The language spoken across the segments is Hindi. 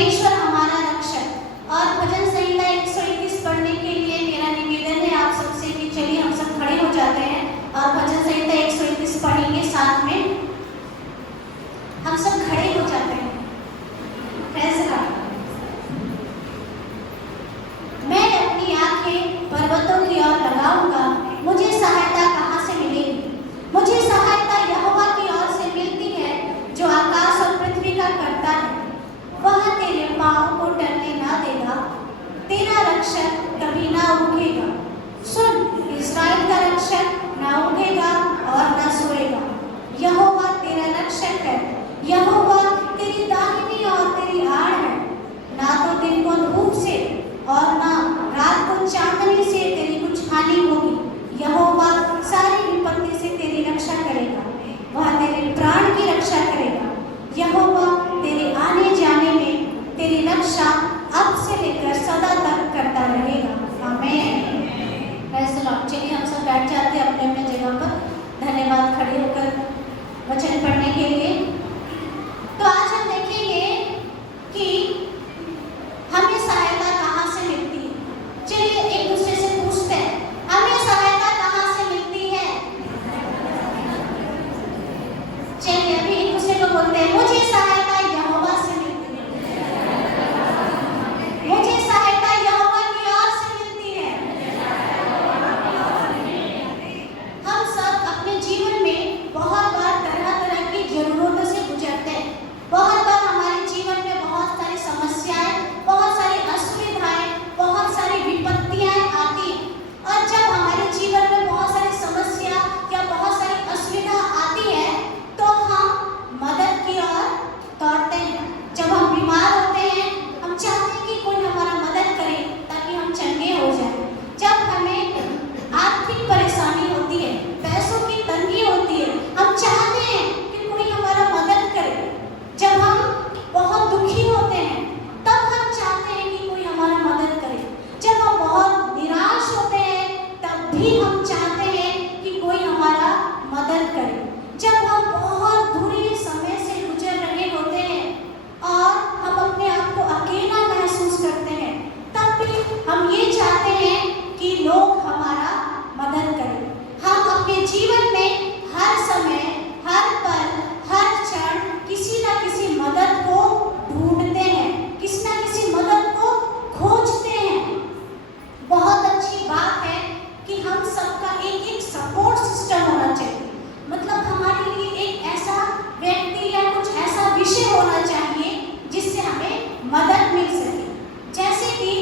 परमेश्वर हमारा रक्षक। और भजन संहिता 121 पढ़ने के लिए मेरा निवेदन है आप सबसे कि चलिए हम सब खड़े हो जाते हैं और भजन संहिता 121 पढ़ेंगे साथ में। हम सब खड़े हो जाते हैं। फैसला। मैं अपनी आंखें पर्वतों की ओर लगाऊंगा, मुझे सहायता कहाँ से मिलेगी? मुझे सहायता यहोवा की ओर से मिलती है जो आकाश और पृथ्वी का करता है। वह तेरे पाँव को डरने ना देगा, तेरा रक्षक कभी ना उठेगा। सुन, इस्राएल का रक्षक ना उठेगा और ना सोएगा। यहोवा तेरा रक्षक है, यहोवा तेरी दाहिनी और तेरी आड़ है। ना तो दिन को धूप से और ना रात को चांदनी से तेरी कुछ हानि होगी। यहोवा सारी विपत्ति से तेरी रक्षा करेगा, वह तेरे प्राण की रक्षा करेगा। यहोवा तेरे आने जाने में तेरी रक्षा अब से लेकर सदा तक करता रहेगा। आमीन। चलिए हम सब बैठ जाते हैं अपने अपने जगह पर। धन्यवाद खड़े होकर वचन पढ़ने के लिए। तो आज हम देखेंगे कि हमें सहायता कहाँ से मिलती है। चलिए एक दूसरे से पूछते हैं, हमें सहायता कहाँ से मिलती है? चलिए अभी एक दूसरे को बोलते हैं, मुझे सहायता यहोवा से मिलती है, मुझे सहायता यहोवा की ओर से मिलती है। हम सब अपने जीवन में बहुत बार तरह तरह की जरूरतों से गुजरते हैं। बहुत बार हमारे जीवन में बहुत सारी समस्याएं, बहुत सारी असुविधाएं, बहुत सारी विपत्तियां आती हैं। और जब हमारे जीवन में बहुत सारी समस्या या बहुत सारी असुविधा आती है तो हम मदद की ओर दौड़ते हैं। जब हम बीमार होते हैं हम चाहते हैं कि कोई हमारा मदद करे ताकि हम चंगे हो जाएं। जब हमें आर्थिक परेशानी होती है, पैसों की तंगी होती है, हम चाहते हैं कि कोई हमारा मदद करे। जब हम बहुत दुखी होते हैं तब हम चाहते हैं कि कोई हमारा मदद करे। जब हम बहुत निराश होते हैं तब भी हम चाहते हैं कि कोई हमारा मदद करे। जब हम बहुत बुरे समय से गुजर रहे होते हैं और हम अपने आप को अकेला महसूस करते हैं तब भी हम ये चाहते हैं कि लोग हमारा मदद करें। हम अपने जीवन में हर समय, हर पल, हर क्षण किसी न किसी मदद को ढूंढते हैं, किसी न किसी मदद को खोजते हैं। बहुत अच्छी बात है कि हम सबका एक सपोर्ट सिस्टम होना चाहिए। मतलब हमारे लिए एक ऐसा व्यक्ति या कुछ ऐसा विषय होना चाहिए जिससे हमें मदद मिल सके। जैसे कि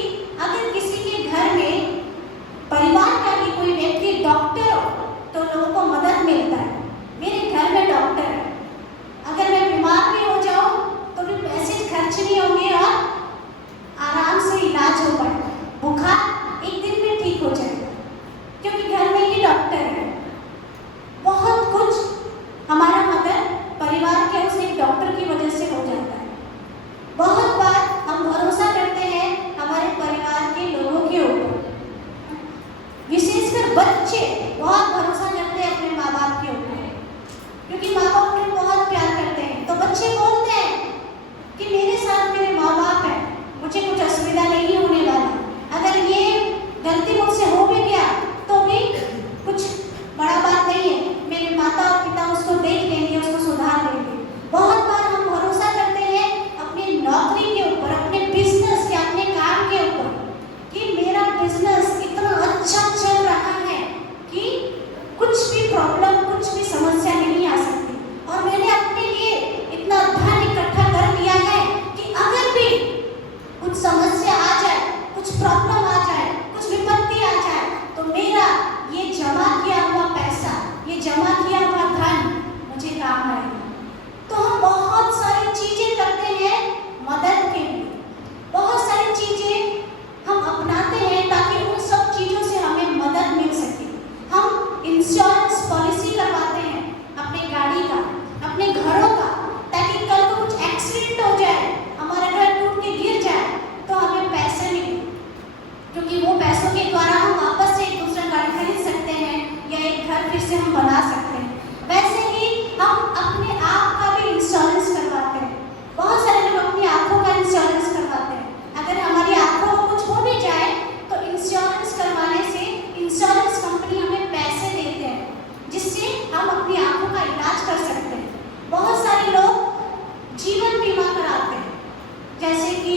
अगर किसी के घर में परिवार का भी कोई व्यक्ति डॉक्टर हो तो लोगों को मदद मिलता है। मेरे घर में डॉक्टर है, अगर मैं बीमार भी हो जाऊं तो भी पैसे खर्च नहीं होंगे और आराम से इलाज हो पाएगा। बुखार एक दिन में ठीक हो जाएगा क्योंकि घर में ही डॉक्टर है। बहुत कुछ हमारा मदद परिवार के उस एक डॉक्टर की वजह से हो जाता है।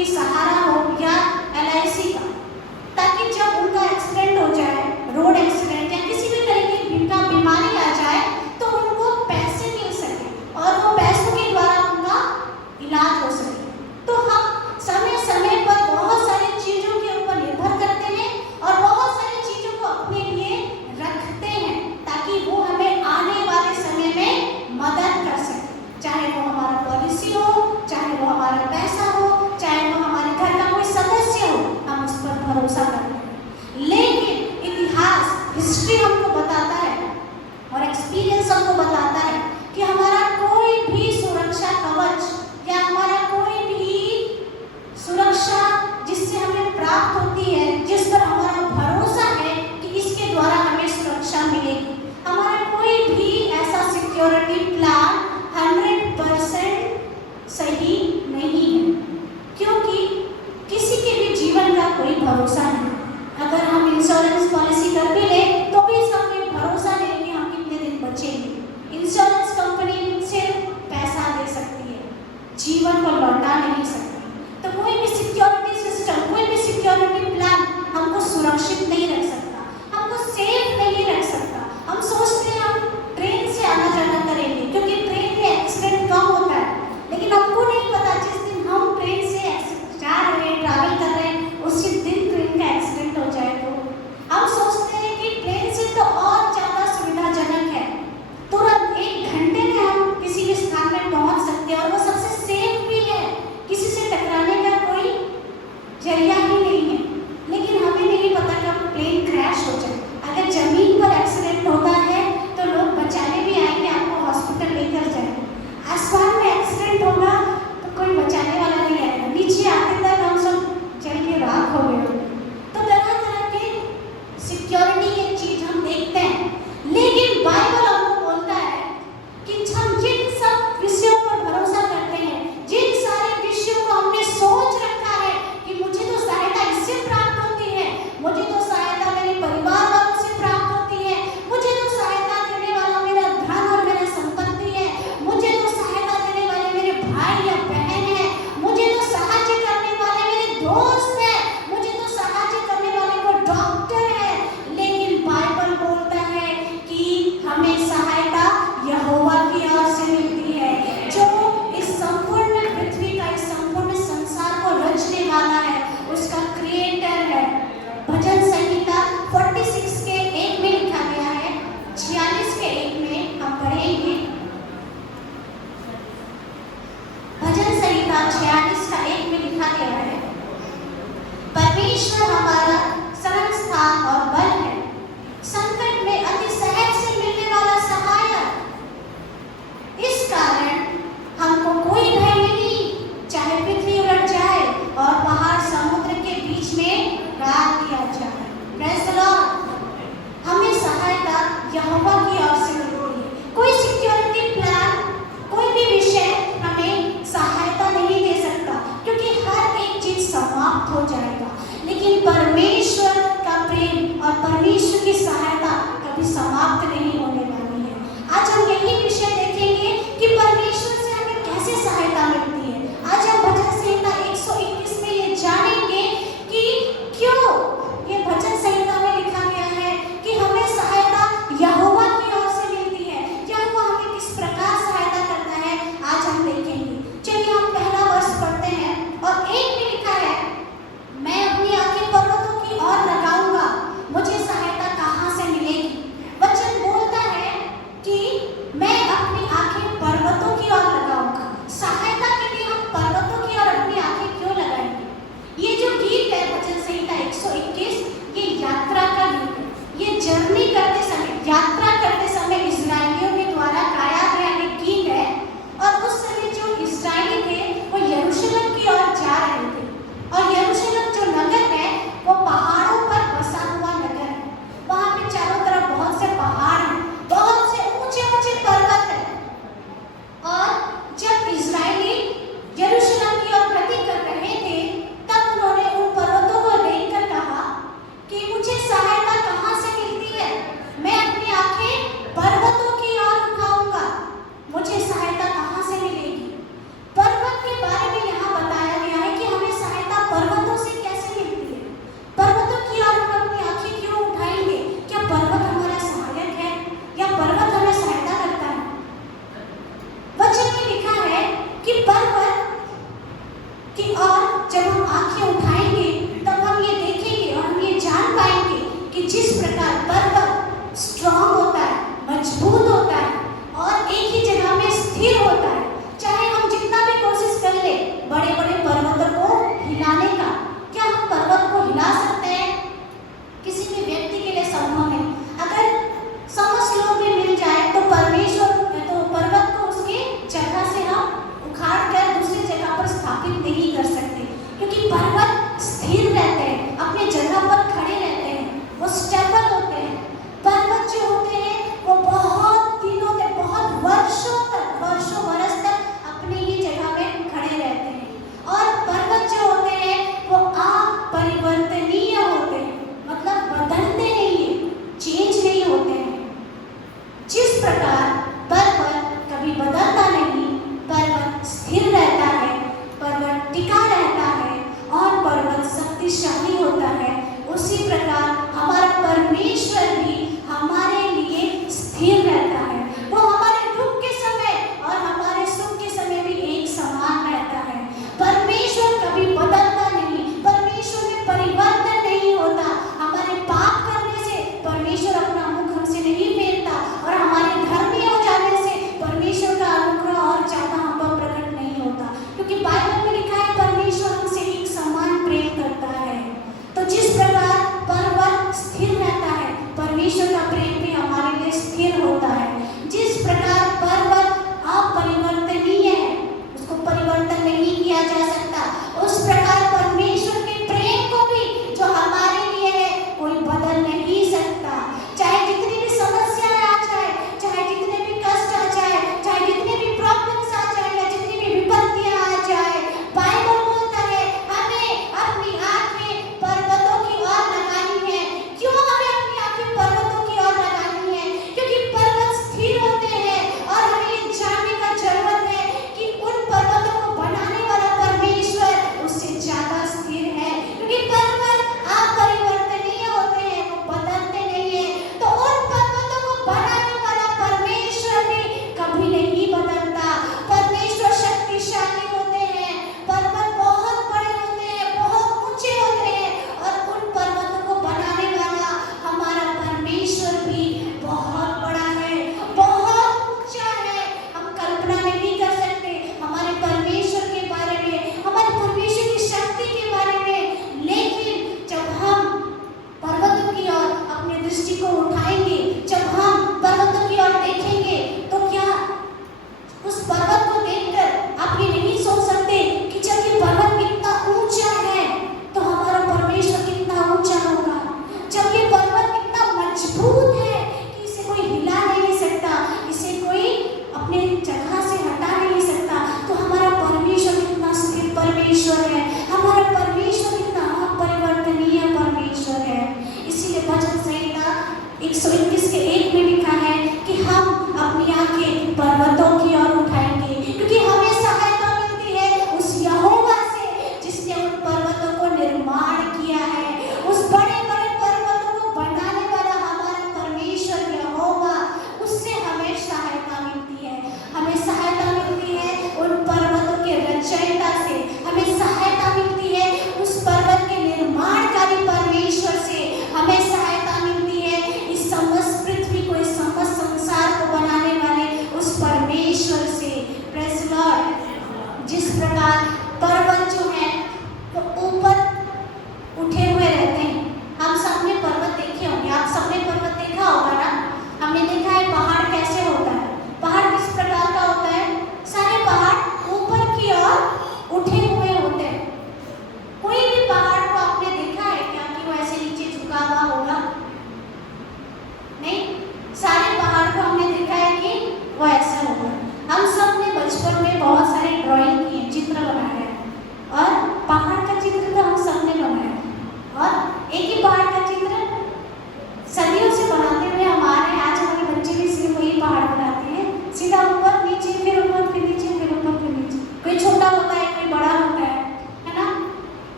की सहारा हो या LIC का, ताकि जब उनका एक्सीडेंट हो जाए, रोड एक्सीडेंट या किसी भी तरीके की बीमारी आ जाए, तो उनको पैसे मिल सके और वो पैसों के द्वारा उनका इलाज हो सके। तो हम समय समय पर बहुत सारी चीज़ों के ऊपर निर्भर करते हैं और बहुत सारी चीज़ों को अपने लिए रखते हैं, ताकि वो हमें आने वाले समय में मदद कर सके। चाहे वो हमारा पॉलिसी हो, चाहे वो हमारा पैसा हो, चाहे वो हमारे घर का कोई सदस्य हो, हम उस पर भरोसा करते हैं। लेकिन इतिहास, हिस्ट्री हमको बताता है और एक्सपीरियंस हमको बताता है कि हमारा कोई भी सुरक्षा कवच या हमारा कोई भी सुरक्षा जिससे हमें प्राप्त होती है, जिस पर हमारा भरोसा है कि इसके द्वारा हमें सुरक्षा मिलेगी, हमारा कोई भी ऐसा सिक्योरिटी प्लान 100% सही नहीं है, क्योंकि किसी के भी जीवन का कोई भरोसा नहीं। अगर हम इंश्योरेंस पॉलिसी कर भी लें तो भी इसका कोई भरोसा नहीं कि हम कितने दिन बचेंगे। इंश्योरेंस कंपनी सिर्फ पैसा दे सकती है, जीवन को लौटा नहीं सकती। तो कोई भी सिक्योरिटी सिस्टम, कोई भी सिक्योरिटी प्लान हमको सुरक्षित नहीं रख सकता, हमको सेफ नहीं रख सकता। हम सोचते हैं हम ट्रेन से आना जाना करेंगे क्योंकि ट्रेन में एक्सीडेंट कम होता है, लेकिन हमको नहीं पता जिस दिन हम ट्रेन से जा रहे हैं, ट्रैवल कर रहे हैं, उसी दिन ट्रेन का एक्सीडेंट हो जाए तो हम सोचते हैं कि ट्रेन से तो और ज़्यादा सुविधाजनक है, तुरंत 1 घंटे में हम किसी भी स्थान में पहुंच सकते हैं और वो सबसे सेफ भी है, किसी से टकराने का कोई जरिया ही नहीं है। लेकिन हमें नहीं पता कब प्लेन क्रैश हो जाए। अगर जमीन पर एक्सीडेंट होता है तो लोग बचाने भी आएंगे, आपको हॉस्पिटल लेकर जाएंगे। आसमान में एक्सीडेंट होगा तो कोई बचाने वाला नहीं आएगा, नीचे आते तक हम सब जल के राख हो गए। तो तरह तरह के सिक्योरिटी की चीज हम देखते हैं, लेकिन बाइबल हमको बोलता है कि हम जिन सब विषयों पर भरोसा करते हैं, जिन सारे विषयों को हमने सोच रखा है कि मुझे तो सहायता इससे प्राप्त होती है, मुझे तो सहायता मेरे परिवार वालों से प्राप्त होती है, मुझे तो सहायता देने वाला मेरा धन और मेरा संपत्ति है, मुझे तो सहायता देने वाले मेरे भाई या बहन है, मुझे तो सहायता करने वाले मेरे दोस्त है, मुझे तो सहायता करने वाले वो डॉक्टर है। लेकिन बाइबल बोलता है कि हमें सहायता यहोवा की ओर से मिलती है, जो इस संपूर्ण पृथ्वी का, इस संपूर्ण संसार को रचने वाला है, उसका क्रिएटर है। भजन संहिता 46 के 1 में लिखा गया है, 46 के 1 में हम पढ़ेंगे। भजन संहिता 46 का 1 में लिखा गया है, परमेश्वर हमारा शरण स्थान और बल है, संकट में अति सहज से मिलने वाला सहायक। इस कारण हमको कोई भय नहीं, चाहे पृथ्वी उलट जाए और पहाड़ समुद्र के बीच में डाल दिया जाए। Praise the Lord. हमें सहायता यहोवा की ओर से मिलती है। कोई सिक्योरिटी प्लान, कोई भी विषय हमें सहायता नहीं दे सकता, क्योंकि हर एक चीज समाप्त हो जाएगा। लेकिन परमेश्वर आंखें उठाएंगे तब हम ये देखेंगे और हम ये जान पाएंगे कि जिस प्रकार पर्वत स्ट्रांग होता है, मजबूत होता है और एक ही जगह में स्थिर होता है, चाहे हम जितना भी कोशिश कर ले बड़े बड़े पर्वतों को हिलाने का, क्या हम पर्वत को हिला सकते हैं? किसी भी व्यक्ति के लिए संभव नहीं। अगर समस्त लोग भी मिल जाए तो परमेश्वर तो पर्वत को उसकी जगह से हम उखाड़ कर दूसरी जगह पर स्थापित नहीं कर सकते, क्योंकि पर्वत स्थिर रहते हैं, अपने जगह पर खड़े रहते हैं, वो स्टेबल होते हैं। पर्वत जो होते हैं वो बहुत दिनों तक, बहुत वर्षों तक, वर्षों बरस तक अपनी ही जगह में खड़े रहते हैं। और पर्वत जो होते हैं वो अपरिवर्तनीय होते हैं, मतलब बदलते नहीं है, चेंज नहीं होते हैं। जिस प्रकार पर्वत कभी बदलता नहीं, पर्वत स्थिर रहता है, पर्वत टिका रहता है और पर्वत शक्तिशाली होता है, उसी प्रकार हमारा परमेश्वर भी हमारे लिए स्थिर रहता है। वो हमारे दुख के समय और हमारे सुख के समय भी एक समान रहता है। परमेश्वर कभी बदलता नहीं, परमेश्वर में परिवर्तन नहीं होता। हमारे पाप करने से परमेश्वर अपना मुख हमसे नहीं फेरता और हमारे धर्मी हो जाने से परमेश्वर का अनुग्रह और ज्यादा हम पर प्रकट नहीं होता, क्योंकि बाइबल में लिखा है परमेश्वर हमसे एक समान प्रेम करता है। तो जिस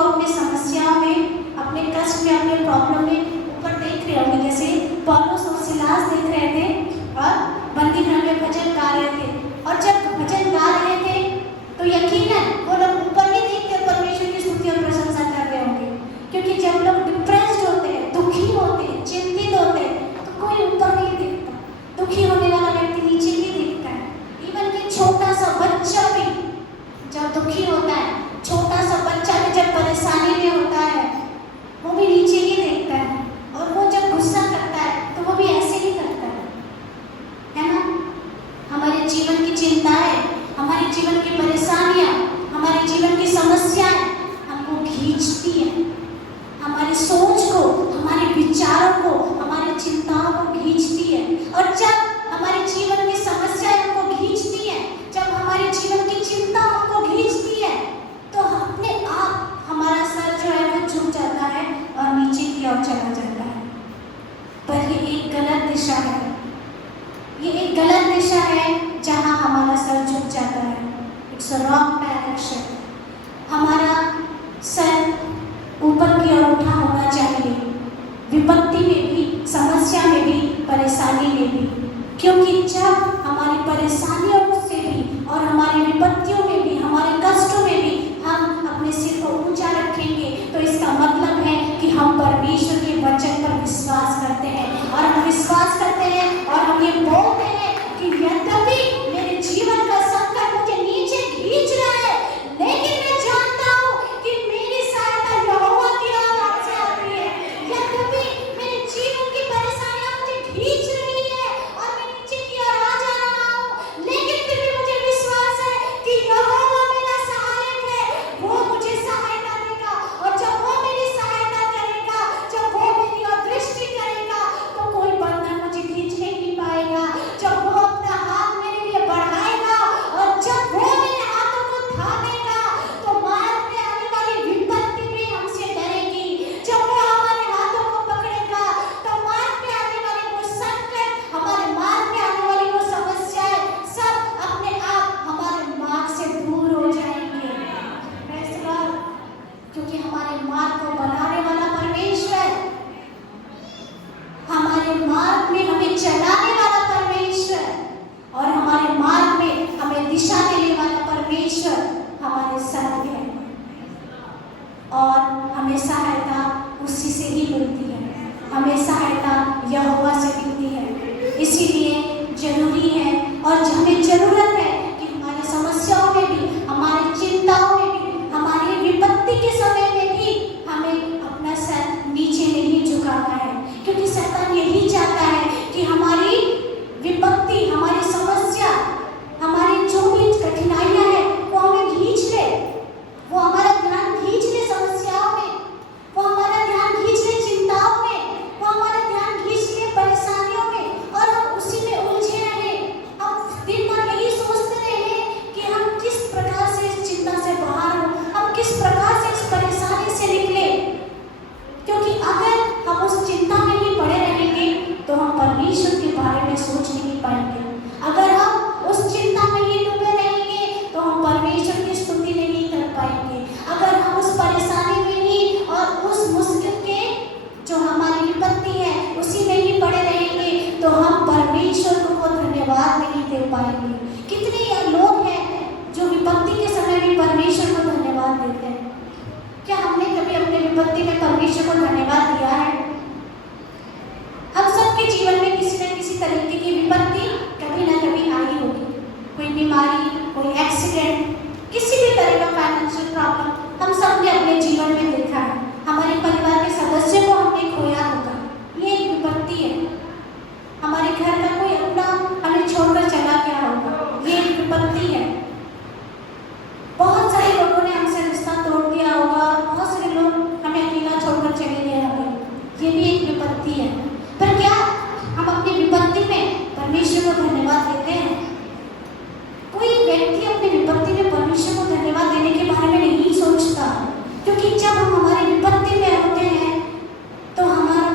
वो अपने समस्याओं में, अपने कष्ट में, अपने प्रॉब्लम में ऊपर देख रहे होंगे। जैसे पौलुस और सिलास देख रहे थे और बंदी घर में भजन गा रहे थे, और जब भजन गा रहे थे तो यकीनन वो लोग ऊपर नहीं देखते, परमेश्वर की स्तुति और प्रशंसा कर रहे होंगे। क्योंकि जब लोग डिप्रेस्ड होते हैं, दुखी होते हैं, चिंतित होते हैं, तो कोई ऊपर नहीं देखता। दुखी होने वाला व्यक्ति नीचे ही देखता है। इवन कि छोटा सा बच्चा भी जब दुखी होता है, छोटा सा बच्चा भी जब परेशानी में होता है, वो भी नीचे ही देखता है। और वो जब गुस्सा करता है तो वो भी ऐसे ही करता है ना। हमारे जीवन की चिंताएं, हमारे जीवन की परेशानियां, हमारे जीवन की समस्याएं हमको खींचती है। हमारी सोच को, हमारे विचारों को, हमारी चिंताओं को खींचती है। और जब हमारे जीवन की समस्याएं हमको खींचती है, जब हमारे जीवन की चिंता हमको खींचती है, तो अपने आप हमारा सर जो है वो झुक जाता है और नीचे की ओर चला जाता है। पर ये एक गलत दिशा है, ये एक गलत दिशा है जहाँ हमारा सर झुक जाता है। It's a wrong direction. हमारा सर ऊपर की ओर उठा होना चाहिए, विपत्ति में भी, समस्या में भी, परेशानी में भी। क्योंकि जब हमारी परेशानियों से भी और हमारी विपत्तियों में भी, हमारे कष्टों में भी हम अपने सिर को ऊंचा रखेंगे, तो इसका मतलब है कि हम परमेश्वर के वचन पर विश्वास करते हैं। और हम विश्वास करते हैं और हम ये बोलते हैं कि यद्यपि मेरे जीवन का संकट मुझे नीचे खींच रहा है, लेकिन मैं जानता हूँ कि मेरी सहायता यहोवा की आवाज से आती है। यद्यपि मेरे जीवन की परेशानियां मुझे खींच रही है और मैं नीचे की ओर आ जा रहा हूँ, लेकिन फिर भी मुझे विश्वास है कि यहोवा मेरा सहायक है, वो मुझे सहायता देगा। और जब वो मेरी सहायता करेगा, जब वो मेरी ओर दृष्टि करेगा, तो कोई बंधन मुझे खींचने नहीं पाएगा। जब वो अपना हाथ मेरे लिए बढ़ाएगा और जब वो मेरे हाथों को थामेगा, तो मार्ग में आने वाली विपत्ति भी हमसे डरेगी। जब वो हमारे हाथों को पकड़ेगा, तो मार्ग में आने वाले वो संकट, हमारे मार्ग में आने वाली वो समस्याएं सब अपने आप हमारे मार्ग से दूर हो जाएंगे। Praise the Lord। क्योंकि हमारे मार्ग को बनाने वाला परमेश्वर, हमारे मार्ग में हमें चलाने वाला परमेश्वर और हमारे मार्ग में हमें दिशा देने वाला परमेश्वर हमारे साथ है। और हमें सहायता उसी से ही मिलती है, हमें सहायता यहोवा से मिलती है। इसीलिए जरूरी है और हमें जरूरत है कि हमारी समस्याओं में भी, हमारी चिंताओं में भी, हमारी विपत्ति के समय में भी हमें अपना सर नीचे नहीं झुकाना है। क्योंकि शैतान यही चाहता है कि हमारी विपत्ति, हमारी समस्या, हमारी जो भी कठिनाइयां हैं वो हमें खींच ले, वो हमारा ध्यान खींच ले समस्याओं में, वो हमारा ध्यान खींच ले चिंताओं में, वो हमारा ध्यान खींच ले परेशानियों में, और हम उसी में उलझे रहे। हम दिन भर यही सोचते रहे कि हम किस प्रकार से इस चिंता से बाहर हो, हम किस प्रकार से इस परेशानी से निकले। क्योंकि अगर हम उस चिंता में ही पड़े रहेंगे तो हम परमेश्वर के बारे में सोच नहीं पाएंगे। अगर हम उस चिंता में ही डूबे रहेंगे तो हम परमेश्वर की स्तुति नहीं कर पाएंगे। अगर हम उस परेशानी में ही और उस मुश्किल के जो हमारी विपत्ति है उसी में ही पड़े रहेंगे तो हम परमेश्वर को धन्यवाद नहीं दे पाएंगे। कितने लोग हैं जो विपत्ति के समय भी परमेश्वर को धन्यवाद देते हैं। क्या हमने कभी अपने विपत्ति में परमेश्वर को धन्यवाद दिया है? हम सबके जीवन में किसी न किसी तरीके की विपत्ति कभी ना कभी आई होगी। कोई बीमारी, कोई एक्सीडेंट, किसी भी तरह का फाइनेंशियल प्रॉब्लम हम सब ने अपने जीवन में देखा है। हमारे परिवार के सदस्य को हमने खोया होगा, ये एक विपत्ति है। हमारे घर का कोई अपना हमें छोड़कर चला गया होगा, ये एक विपत्ति है। बहुत सारे लोगों ने हमसे रिश्ता तोड़ दिया होगा, बहुत सारे लोग हमें अकेला छोड़कर चले गए होंगे, ये भी एक विपत्ति है। पर क्या हम अपनी विपत्ति में परमेश्वर को धन्यवाद देते हैं? कोई व्यक्ति अपनी विपत्ति में परमेश्वर को धन्यवाद देने के बारे में नहीं सोचता। क्योंकि जब हम हमारी विपत्ति में होते हैं तो हमारा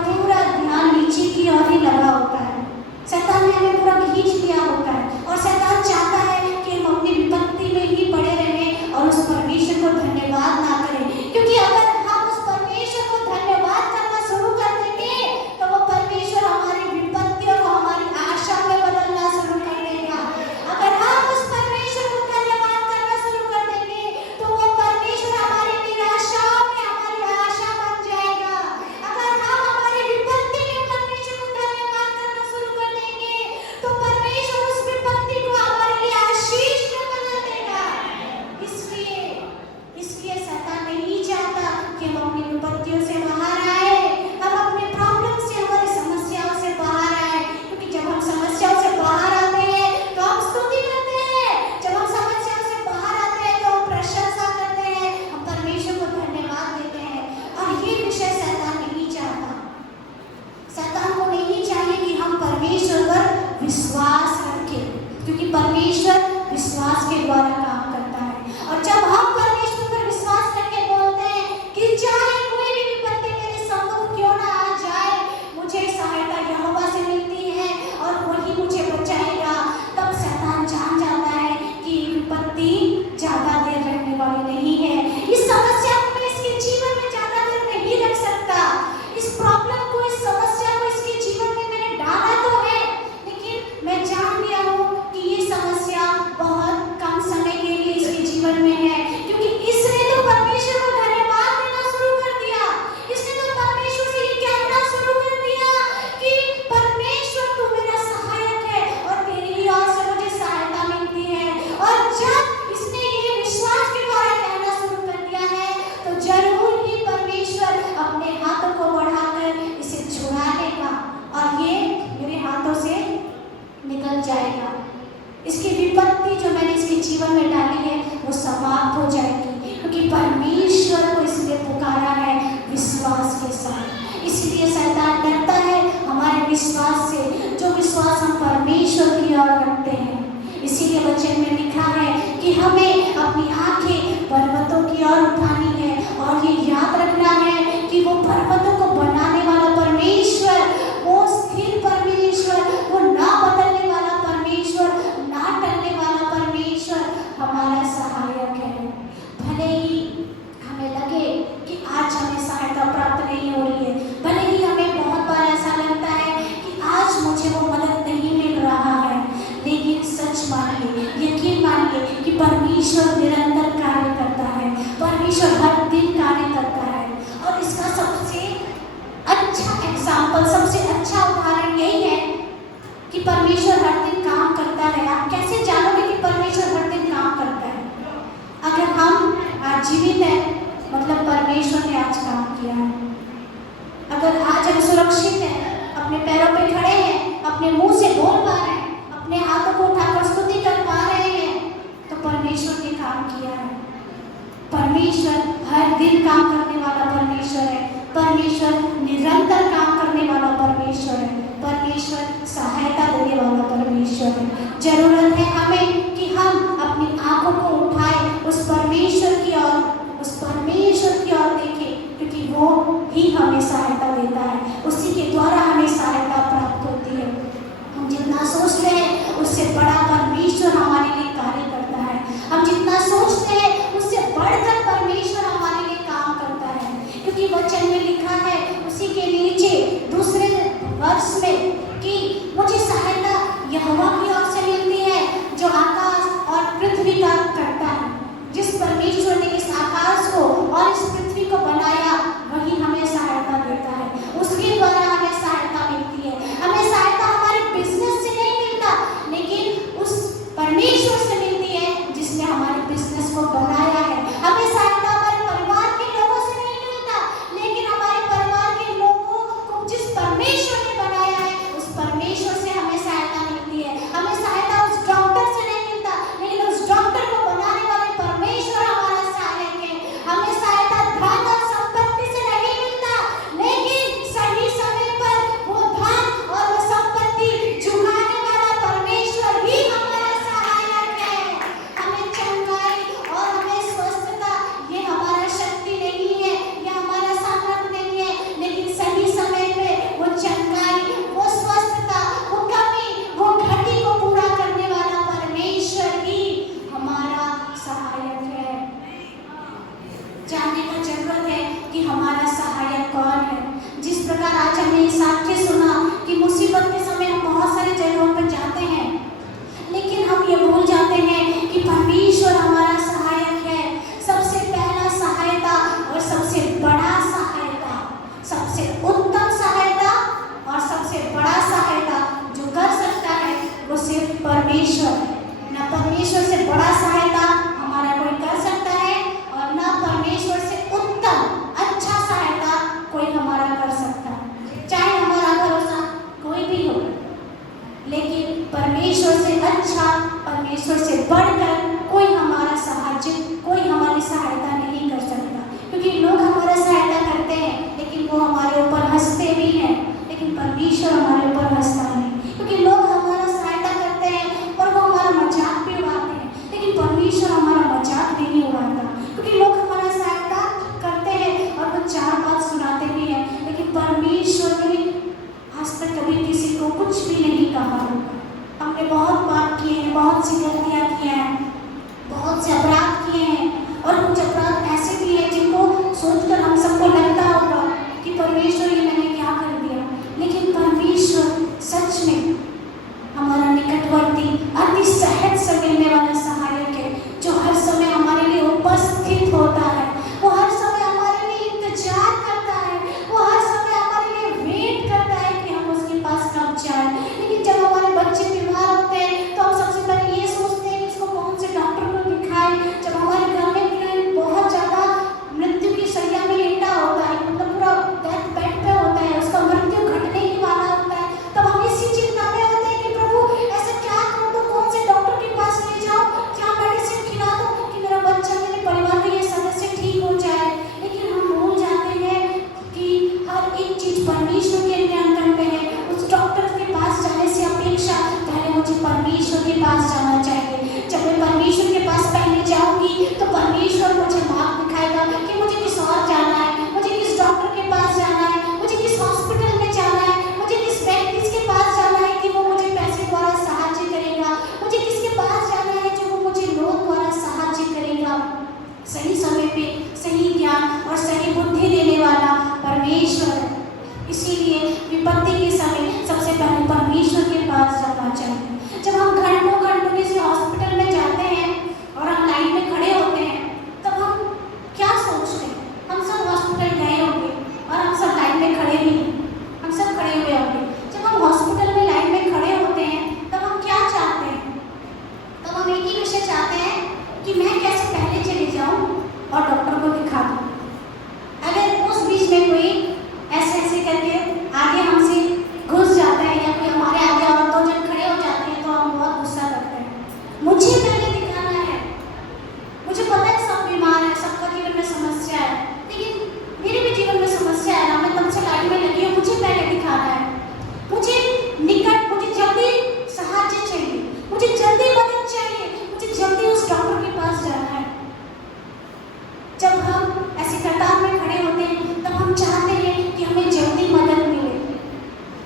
विश्वास के द्वारा काम करता है। और जब हम परमेश्वर पर विश्वास करके बोलते हैं कि चाहे कोई भी विपत्ति मेरे सम्मुख क्यों ना आ जाए, मुझे सहायता यहोवा से मिलती है और वही मुझे बचाएगा, तब शैतान जान जाता है कि विपत्ति ज्यादा देर रहने वाली नहीं है। इस समस्या को मैं इसके जीवन में ज्यादा देर नहीं रख सकता। इस प्रॉब्लम को, इस समस्या को इसके जीवन में मैंने डाला तो है, लेकिन मैं जान लिया हूँ कि ये समस्या बहुत कम समय के लिए इसके जीवन में है, क्योंकि इसने तो परमेश्वर को धन्यवाद देना शुरू कर दिया। इसने तो परमेश्वर से ये कहना शुरू कर दिया कि परमेश्वर तू मेरा सहायक है और तेरी ही ओर से मुझे सहायता मिलती है। और जब इसने ये विश्वास के द्वारा कहना शुरू कर दिया है, तो जरूर ही परमेश्वर अपने हाथों को बढ़ाकर इसे छुड़ा लेगा और ये मेरे हाथों से निकल जाएगा। इसकी विपत्ति जो मैंने इसके जीवन में डाली है वो समाप्त हो जाएगी, क्योंकि परमेश्वर को इसलिए पुकारा है विश्वास के साथ। इसलिए शैतान डरता है हमारे विश्वास से, जो विश्वास हम परमेश्वर की ओर रखते हैं। इसीलिए वचन में लिखा है कि हमें अपनी आंखें पर्वतों की ओर उठानी है और ये याद रखना है कि वो पर्वतों को बनाने वाला परमेश्वर, वो स्थिर परमेश्वर, वो ना बदलने वाला परमेश्वर, ना टलने वाला परमेश्वर हमारा सहायक है। भले ही हमें लगे कि आज हमें सहायता प्राप्त नहीं हो रही है, भले ही हमें बहुत बार ऐसा लगता है कि आज मुझे वो मदद नहीं मिल रहा है, लेकिन सच मानिए, यकीन मानिए कि परमेश्वर निरंतर कार्य करता है, परमेश्वर हर दिन कार्य करता है। और इसका सबसे अच्छा एग्जाम्पल, सबसे अच्छा उदाहरण यही है कि परमेश्वर हर दिन काम करता है। आप कैसे जानोगे कि परमेश्वर हर दिन काम करता है? अगर हम आज जीवित हैं, मतलब परमेश्वर ने आज काम किया है। अगर आज हम सुरक्षित हैं, अपने पैरों पे खड़े हैं, अपने मुंह से बोल पा रहे हैं, अपने हाथों को उठाकर स्तुति कर पा रहे हैं, तो परमेश्वर ने काम किया है। परमेश्वर हर दिन काम करने वाला परमेश्वर है, परमेश्वर निरंतर काम करने वाला परमेश्वर है, परमेश्वर सहायता देने वाला परमेश्वर है। जरूरत है हमें कि हम अपनी आंखों को उठाएं उस परमेश्वर की ओर, उस परमेश्वर की ओर देखें, क्योंकि वो ही हमें सहायता देता है, उसी के द्वारा हमें सहायता प्राप्त होती है। हम जितना सोचते हैं उससे बड़ा परमेश्वर हमारे लिए कार्य करता है। हम जितना सोचते हैं उससे बढ़कर परमेश्वर हमारे लिए काम करता है, क्योंकि वचन में लिखा है उसी के नीचे दूसरे वर्ष में कि मुझे सहायता यहोवा की ओर से मिलती है जो आकाश सही समय पे सही ज्ञान और सही बुद्धि देने वाला परमेश्वर है। इसीलिए विपत्ति के समय सबसे पहले परमेश्वर के पास जाना चाहिए। जब हम घंटों घंटों किसी हॉस्पिटल में जाते हैं और हम लाइन में खड़े होते हैं, तब हम क्या सोचते हैं? हम सब हॉस्पिटल गए होंगे और हम सब लाइन में खड़े भी हैं, हम सब खड़े हुए होंगे। जब हम हॉस्पिटल में लाइन में खड़े होते हैं तब हम क्या चाहते हैं? तब हम एक ही विषय चाहते हैं कि मैं कैसे पहले चले जाऊं और डॉक्टर को दिखा दूं। अगर उस बीच में कोई ऐसे ऐसे करके आगे हमसे घुस जाता है या कोई हमारे आगे और तो जब खड़े हो जाते हैं तो हम बहुत गुस्सा करते हैं। मुझे पहले दिखाना है, मुझे पता है सब बीमार है, सबका जीवन में समस्या है, लेकिन मेरे भी जीवन में समस्या है ना, मैं तब से लाइन में लगी हूँ, मुझे पहले दिखाना है। मुझे जल्दी सहायता चाहिए, मुझे जल्दी मदद चाहिए, मुझे जल्दी उस डॉक्टर के पास जाना है। जब हम ऐसी कतार में खड़े होते हैं तब हम चाहते हैं कि हमें जल्दी मदद मिले,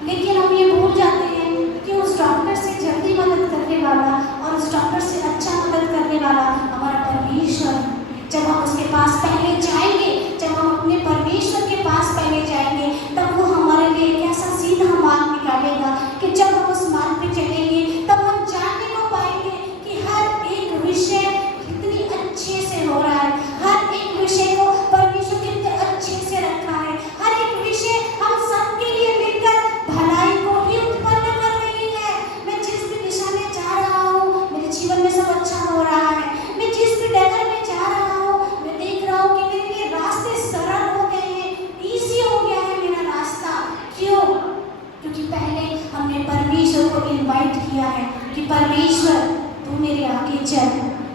लेकिन हम ये भूल जाते हैं कि उस डॉक्टर से जल्दी मदद करने वाला और उस डॉक्टर से अच्छा मदद करने वाला हमारा परमेश्वर है। जब हम उसके पास पहले जाएंगे, जब हम अपने परमेश्वर के पास पहले जाएंगे, तब वो हमारे लिए एक ऐसा सीधा मार्ग निकालेगा कि जब हम उस मार्ग पे चलेंगे तब हम जानने को पाएंगे कि हर एक विषय कितनी अच्छे से हो रहा है, हर एक विषय को परमेश्वर कितने अच्छे से रखा है, हर एक विषय हम सबके लिए मिलकर भलाई को ही उत्पन्न कर रही है। मैं जिस भी दिशा में जा रहा हूँ मेरे जीवन में सब अच्छा हो रहा है, मैं जिस भी डगर में जा रहा हूँ मैं देख रहा हूँ कि मेरे लिए रास्ते सरल हो गए हैं, ईजी हो गया है मेरा रास्ता। क्यों? क्योंकि पहले हमने परमेश्वर को इनवाइट किया है कि परमेश्वर तू मेरे आगे चल,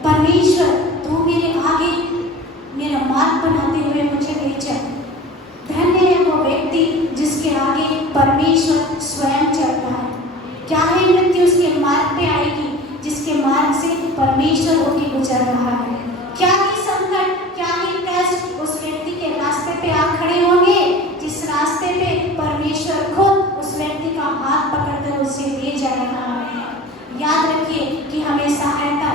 परमेश्वर तू मेरे आगे मेरा मार्ग बनाते हुए मुझे ले चल। धन्य है वो व्यक्ति जिसके आगे परमेश्वर स्वयं चलता है। क्या है मृत्यु उसके मार्ग पे आएगी जिसके मार्ग से परमेश्वर होके गुजर रहा है। क्या ही संकट, क्या ही कष्ट उस व्यक्ति के रास्ते पे आ खड़े होंगे जिस रास्ते पे परमेश्वर खुद उस व्यक्ति का हाथ पकड़कर उसे ले जा रहा है। याद रखिए कि हमें सहायता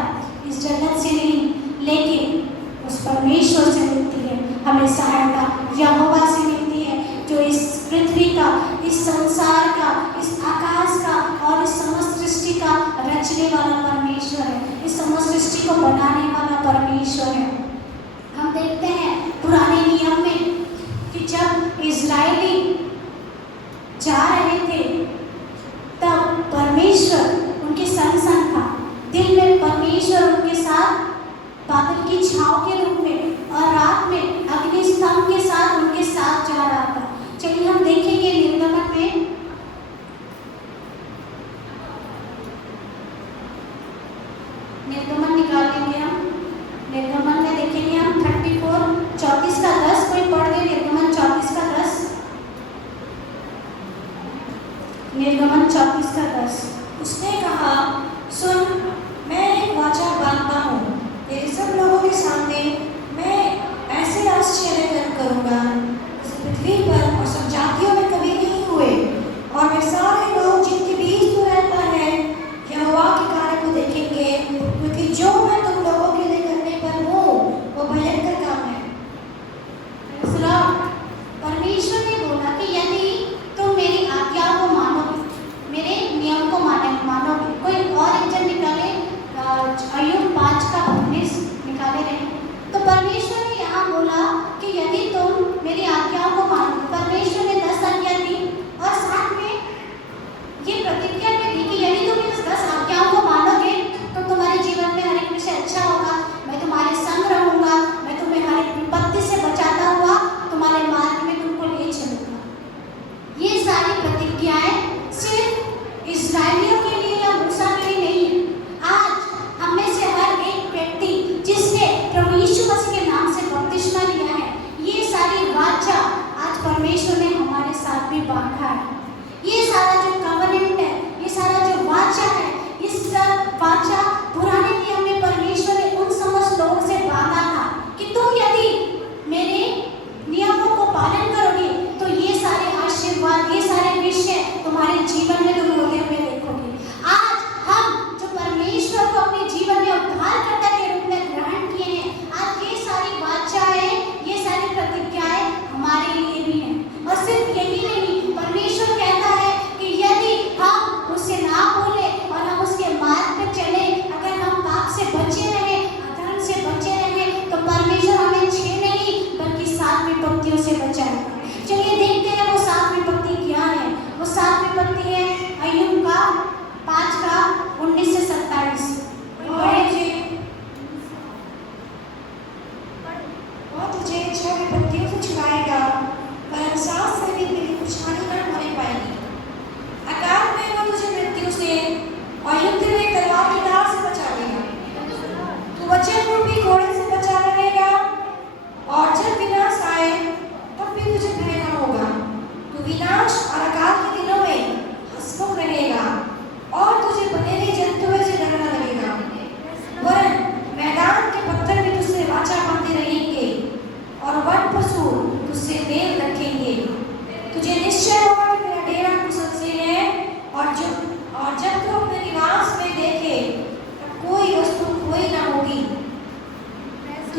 इस जगत से नहीं लेकिन उस परमेश्वर से मिलती है। हमें सहायता यहोवा से मिलती है जो इस पृथ्वी का, इस संसार का, इस आकाश का और इस समस्त सृष्टि का रचने वाला परमेश्वर है, इस समस्त सृष्टि को बनाने वाला परमेश्वर है। हम देखते हैं पुराने नियम में कि जब इजरायली जा रहे थे तब परमेश्वर उनके संग संग था। दिन में परमेश्वर उनके साथ बादल की छांव के रूप में और रात में अग्नि स्तंभ के साथ उनके साथ जा रहा था। चलिए हम देखेंगे निर्गमन में निर्गमन निकाल लेंगे हम। निर्गमन में देखिए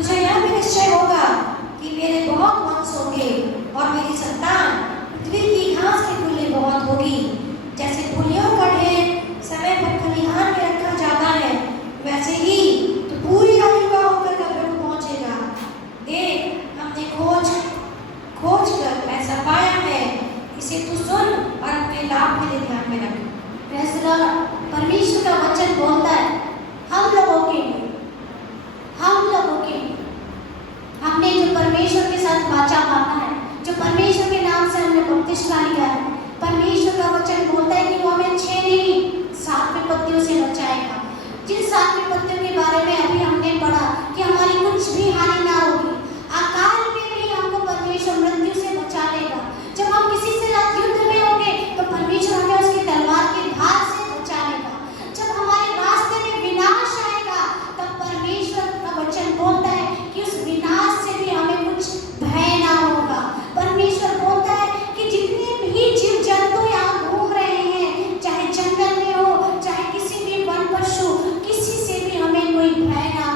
तुझे यह भी निश्चय होगा कि मेरे बहुत वंश होंगे और मेरी संतान पृथ्वी की घास के फूले बहुत होगी। जैसे फूलियों का ढेर समय पर खलिहान में रखा जाता है, वैसे ही तो पूरी आयु का होकर कब्र पहुंचेगा। देख, हमने खोज कर ऐसा पाया है, इसे तू सुन और अपने लाभ के लिए ध्यान में रख। परमेश्वर का वचन बोलता है हम लोगों के हमने जो परमेश्वर के साथ वाचा बांधा है, जो परमेश्वर के नाम से हमने बपतिस्मा लिया है, परमेश्वर का वचन बोलता है कि वो हमें 6 नहीं 7 विपत्तियों से बचाएगा। जिन 7 विपत्तियों के बारे में अभी हमने पढ़ा कि हमारी कुछ भी हानि ना होगी, अकाल में भी हमको परमेश्वर मृत्यु से बचा लेगा। जब हम किसी से युद्ध में होंगे तो परमेश्वर हमें उसकी तलवार की धार से बचा लेगा। जब हमारे रास्ते में विनाश आएगा तब परमेश्वर का वचन बोलता है कि उस विनाश से भी हमें कुछ भय ना होगा। परमेश्वर बोलता है कि जितने भी जीव जंतु यहाँ घूम रहे हैं, चाहे जंगल में हो, चाहे किसी भी वन पशु, किसी से भी हमें कोई भय ना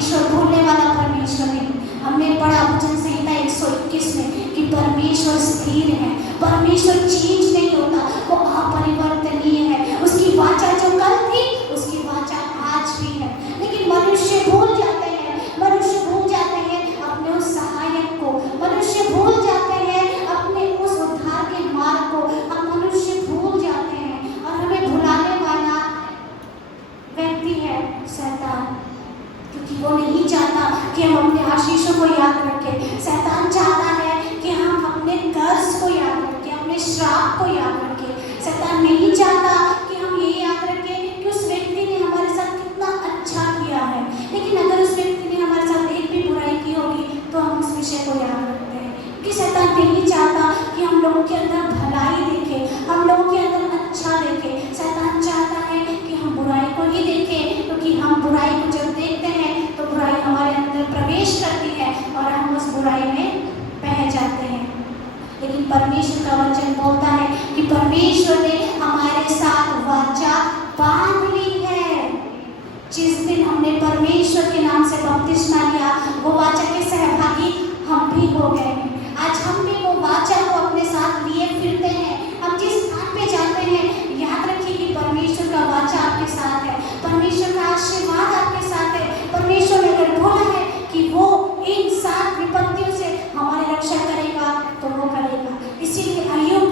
ईश्वर भूलने वाला परमेश्वर नहीं। हमने पढ़ा भजन संहिता 121 में कि परमेश्वर स्थिर है, परमेश्वर चेंज नहीं होता, वो अपरिवर्तनीय है। उसकी वाचा जो कल थी उसकी वाचा आज भी है। लेकिन मनुष्य भूल जाते हैं, मनुष्य भूल जाते हैं अपने उस सहायक को, मनुष्य भूल जाते हैं अपने उस उद्धार के मार्ग को, हम मनुष्य भूल जाते हैं। और हमें भुलाने वाला व्यक्ति है शैतान, क्योंकि वो नहीं चाहता कि हम अपने आशीषों को याद रखें। शैतान चाहता है कि हम अपने कर्ज को याद रखें, अपने श्राप को याद रखें। शैतान नहीं चाहता कि हम ये याद रखें कि उस व्यक्ति ने हमारे साथ कितना अच्छा किया है। लेकिन अगर उस व्यक्ति ने हमारे साथ एक भी बुराई की होगी तो हम उस विषय को याद रखते हैं, क्योंकि शैतान नहीं चाहता कि हम लोगों के अंदर भलाई देखें, हम लोगों के अंदर अच्छा देखें। शैतान चाहता है कि हम बुराई को ही देखें, क्योंकि हम बुराई को जब देखते हैं तो बुराई हमारे अंदर प्रवेश करती है और हम उस बुराई में बह जाते हैं। लेकिन परमेश्वर का वचन बोलता है कि परमेश्वर ने हमारे साथ वाचा बांध ली है। जिस दिन हमने परमेश्वर के नाम से बपतिस्मा लिया, वो वाचा के सहभागी हम भी हो गए हैं। आज हम भी वो वाचा को अपने साथ लिए फिरते हैं। हम जिस स्थान पे जाते हैं याद रखिए कि परमेश्वर का वाचा आपके साथ है, परमेश्वर का आशीर्वाद आपके साथ है। परमेश्वर ने अगर बोला है कि वो इन 7 विपत्तियों से हमारी रक्षा करेगा तो वो करेगा। इसीलिए अय्यूब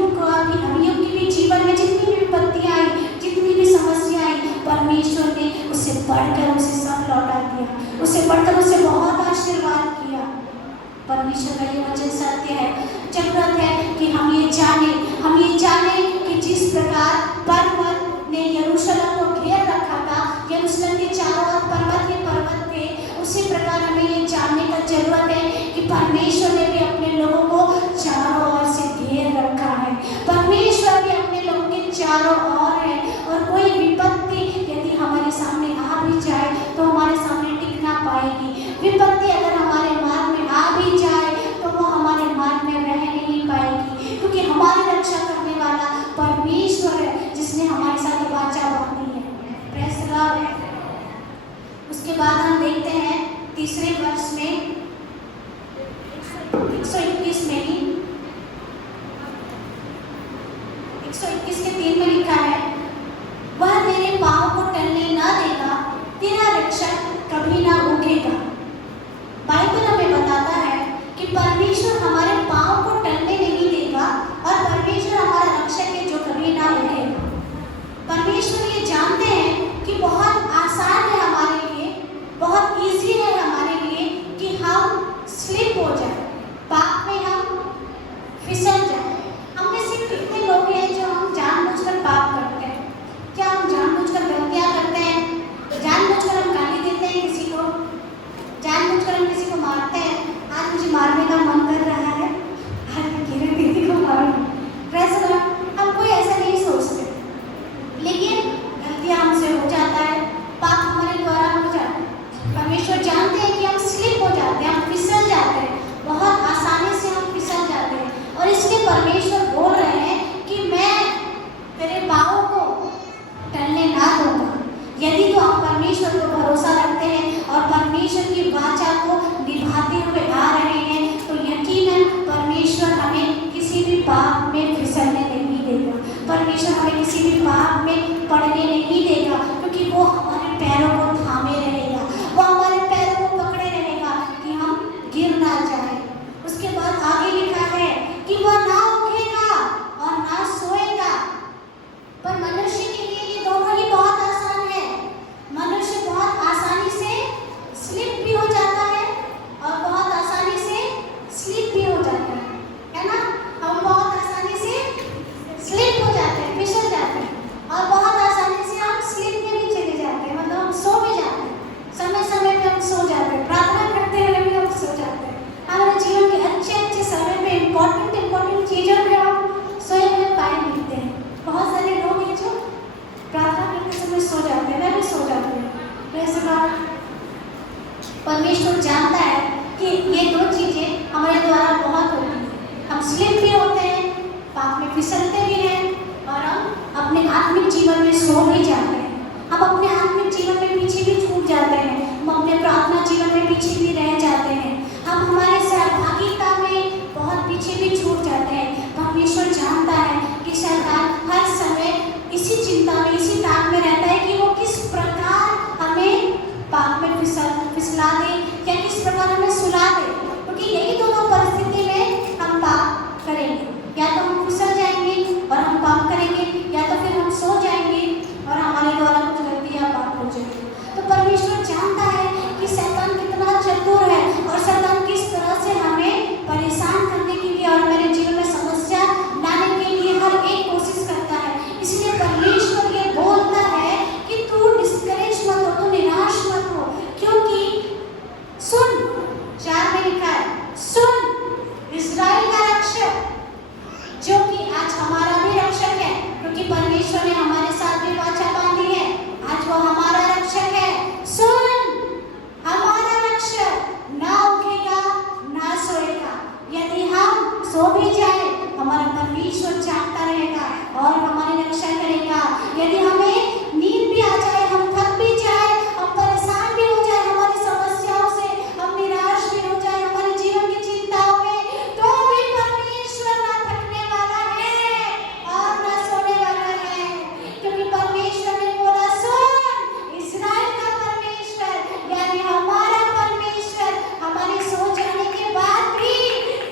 की भी जीवन में जितनी भी विपत्तियां आई, जितनी भी समस्या आई, परमेश्वर ने उसे बढ़कर उसे सब लौटा दिया, उसे बढ़कर उसे बहुत आशीर्वाद किया। परमेश्वर का ये वचन सत्य है। जरूरत है कि हम ये जाने कि जिस प्रकार पर्वत ने यरूशलेम को घेर रखा था, यरूशलेम के चारों ओर पर्वत थे, उसी प्रकार हमें ये जानने का जरूरत है कि परमेश्वर ने भी अपने लोगों को चारों ओर से घेर रखा है। परमेश्वर भी अपने लोगों के चारों ओर है, और कोई विपत्ति यदि हमारे सामने आ भी जाए तो हमारे सामने टिक ना पाएगी। विपत्ति अगर हमारे मार्ग में आ भी जाए तो वो हमारे मार्ग में रह नहीं पाएगी, क्योंकि हमारी रक्षा करने वाला परमेश्वर है जिसने हमारे साथ वाचा बांधी है। Praise the Lord. उसके बाद हम देखते हैं तीसरे वर्ष में 121 में ही 121 के 3 में लिखा है, वह तेरे पाँव को टलने ना देगा, तेरा रक्षक कभी ना उठेगा। बाइबल हमें बताता है कि परमेश्वर हमारे पाँव को टलने नहीं देगा और परमेश्वर हमारा रक्षक है जो कभी ना उठेगा। परमेश्वर ये जानते हैं कि बहुत आसान है हमारे लिए, बहुत ईजी है हमारे लिए कि हम स्लिप हो जाए, पाप में हम फिसल जाए। हम में से कितने लोग हैं जो हम जानबूझकर पाप करते हैं? क्या हम जानबूझकर गलतियाँ करते हैं? जानबूझकर हम गाली देते हैं किसी को? जानबूझकर हम किसी को मारते हैं? आज मुझे मारने का मन कर रहा है, आज मैं किरण दीदी को मारूंगी। Praise the lord. हम कोई ऐसा नहीं सोचते, लेकिन गलतियाँ हमसे हो जाता है, पाप हमारे द्वारा हो जाता है। परमेश्वर जानते हैं कि हम स्लिप हो जाते हैं, हम फिसल जाते हैं, बहुत आसानी से हम फिसल जाते हैं। और इसलिए परमेश्वर बोल रहे हैं कि मैं तेरे पाँव को टलने ना दूंगा। यदि तो आप परमेश्वर पर भरोसा रखते हैं और परमेश्वर की वाचा को निभाते हुए आ रहे हैं तो यकीनन परमेश्वर हमें किसी भी पाप में फिसलने नहीं देगा, परमेश्वर हमें किसी भी पाप में पड़ने नहीं देगा, क्योंकि वो हमारे पैरों को थामे रहेगा, वो हमारे पैरों को पकड़े रहेगा कि हम गिर ना जाए। उसके बाद आगे लिखा है कि वह ना उठेगा और ना सोएगा। पर मनुष्य के लिए ये दोनों ही बहुत आसान है। मनुष्य बहुत आसानी से स्लिप भी हो जाता है और बहुत आसानी से स्लिप भी हो जाता है ना? हम बहुत आसानी से स्लिप हो जाते हैं, फिसल जाते हैं, और बहुत आसानी से हम स्लिप में भी चले जाते हैं, मतलब हम सो भी जाते हैं। समय समय पे हम सो जाते हैं, प्रार्थना करते हुए भी हम सो जाते हैं। हमारे जीवन के अच्छे समय पे इम्पोर्टेंट चीज़ों में हम सोए हुए पाए मिलते हैं। बहुत सारे लोग हैं जो प्रार्थना करते समय सो जाते हैं, मैं भी सो जाती हूँ। Praise the Lord. परमेश्वर जानता है कि ये 2 चीज़ें हमारे द्वारा बहुत होती हैं। हम स्लिप भी होते हैं, पाप में फिसलते भी हैं, और हम अपने आत्मिक जीवन में सो भी जाते हैं। हम अपने आत्मिक जीवन में पीछे भी छूट जाते हैं, हम अपने प्रार्थना जीवन इसी ताक में रहता है कि वो किस प्रकार हमें पाप में फिसला दे या किस प्रकार हमें सुला दे, क्योंकि यही दोनों परिस्थिति में हम पाप करेंगे। या तो हम फिसल जाएंगे और हम पाप करेंगे, या तो फिर हम सो जाएंगे और हमारे द्वारा कुछ गलती या पाप हो जाएंगे। तो परमेश्वर जानता है कि शैतान कितना चतुर है और शैतान किस तरह से हमें परेशान करने के लिए और मेरे जीवन में समस्या लाने के लिए हर एक कोशिश करता है। इसलिए परमेश्वर ये बोलता है कि तू डिस्करेज मत हो, तू निराश मत हो, क्योंकि सुन, 4 में लिखा है, सुन इस्राएल का रक्षक, जो कि आज हमारा भी रक्षक है, क्योंकि परमेश्वर ने हमारे साथ भी वाचा बांधी है। आज वो हमारा रक्षक है। सुन, हमारा रक्षक ना उठेगा ना सोएगा। यदि हम सो भी जाए, हमारा परमेश्वर जागता रहेगा और हमारी रक्षा करेगा। यदि हमें नींद भी आ जाए, हम थक भी जाए, हम परेशान भी हो जाए हमारी समस्याओं से, हम निराश भी हो जाए हमारे जीवन की चिंताओं में, तो भी परमेश्वर ना थकने वाला है और ना सोने वाला है, क्योंकि परमेश्वर ने बोला, सुन इस्राएल का परमेश्वर, यानी हमारा परमेश्वर हमारे सो जाने के बाद भी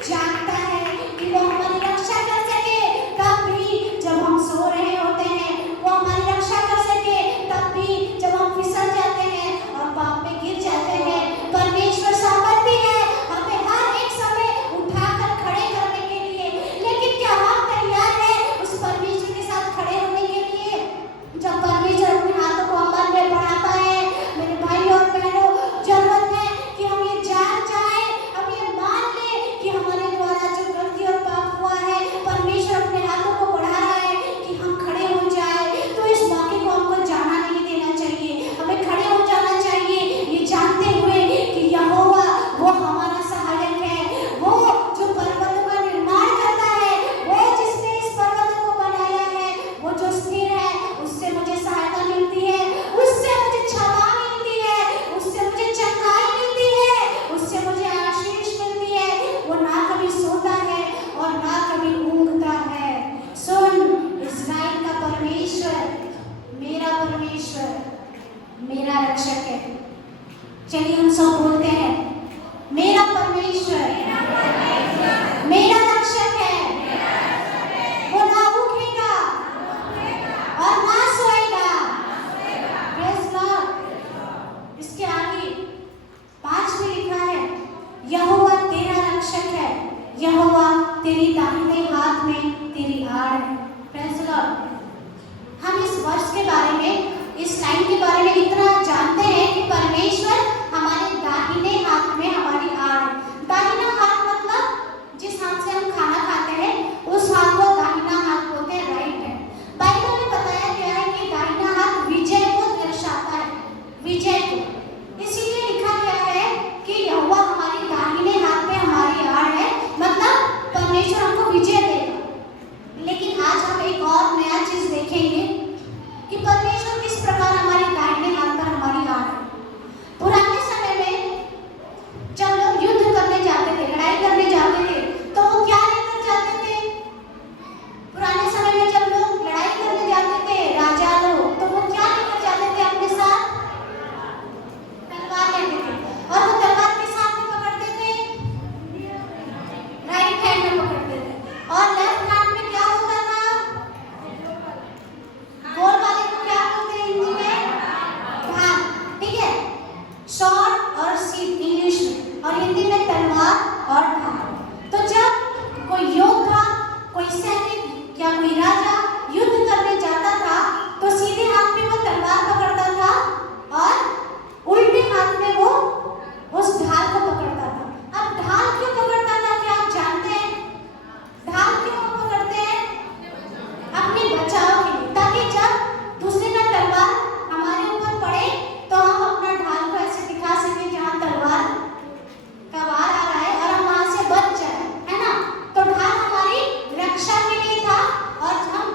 जानता है कि वो हमारी रक्षा कर सके। तब भी जब हम सो रहे होते हैं, वो हमारी रक्षा कर सके। तब भी जब हम फिसल जाते हैं और पाप में गिर जाते हैं, परमेश्वर सामर्थ्य है हमें हर एक समय उठाकर खड़े करने के लिए। लेकिन क्या हम तैयार हैं उस परमेश्वर के साथ खड़े होने के लिए? जब परमेश्वर अपने हाथों को अमल में बढ़ाता है, मेरे भाई और बहनों, जरूरत है कि हम ये जान जाए, हम ये मान ले कि हमारे द्वारा जो गलती और पाप हुआ है, परमेश्वर अपने हाथों को बढ़ा रहा है कि हम खड़े हो जाए। तो इस मौके को हमको जाना नहीं देना चाहिए, हमें खड़े हो जाना चाहिए, ये जानते हुए कि यहोवा वो हमारा सहायक है, वो जो पर्वतों का निर्माण करता है, वो जिसने इस पर्वत को बनाया है, वो जो स्थिर है, उससे मुझे सहायता मिलती है, उससे मुझे क्षमा मिलती है, उससे मुझे चंगाई मिलती है, उससे मुझे आशीष मिलती है। वो ना कभी सोता है और ना कभी ऊँघता है। सुन, इस्राएल का परमेश्वर मेरा रक्षक है। चलिए हम सब बोलते हैं, मेरा परमेश्वर मेरा रक्षक है, वो ना भूखेगा और ना सोएगा। Praise God। इसके आगे 5 में लिखा है, यहोवा तेरा रक्षक है, यहोवा तेरी दाहिने हाथ में तेरी आड़ है। Praise God। हम इस वर्ष के बारे में, इस लाइन के बारे में इतना जानते हैं कि परमेश्वर हमारे दाहिने हाथ में हमारी आड़ है। दाहिना हाथ मतलब जिस हाथ से हम खाना खाते हैं, उस हाथ को दाहिना हाथ बोलते हैं, राइट है। बाइबल में बताया गया है कि दाहिना हाथ विजय को दर्शाता है, विजय को। इसीलिए लिखा गया है कि यहोवा हमारी दाहिने हाथ में हमारी आड़ है, मतलब परमेश्वर हमको विजय देगा। लेकिन आज हम एक और नया चीज देखेंगे कि परमेश्वर किस प्रकार हमारे दाहिने हाथ पर हमारी आड़ है। पुराने समय में जब लोग युद्ध करने जाते थे, लड़ाई करने जाते थे, तो वो क्या लेकर जाते थे? पुराने समय में जब लोग लड़ाई करने जाते थे, राजा लोग, तो वो क्या लेकर जाते थे अपने साथ? तलवार लेते थे। और वो तलवार किस हाथ में पकड़ते थे? राइट हैंड में पकड़ते थे। और लेफ्ट हैंड में क्या होता था? गोल वाले को क्या बोलते हैं हिंदी में? ढाल। ठीक है, शॉर्ट और सीध इंग्लिश में, और हिंदी में तलवार और ढाल। तो जब कोई योद्धा, कोई सैनिक या कोई राजा युद्ध करने जाता था, तो सीधे हाथ में वो तलवार पकड़ता था और उल्टे हाथ में वो उस ढाल को पकड़ता था। अब ढाल क्यों पकड़ता था, क्या आप जानते हैं? ढाल क्यों पकड़ते हैं? अपने बचाव के लिए, ताकि जब दूसरे का तलवार हमारे ऊपर पड़े तो हम अपना ढाल को ऐसे दिखा सके जहाँ तलवार का वार आ रहा है और हम वहां से बच जाए, है ना? तो ढाल हमारी रक्षा के लिए था, और हम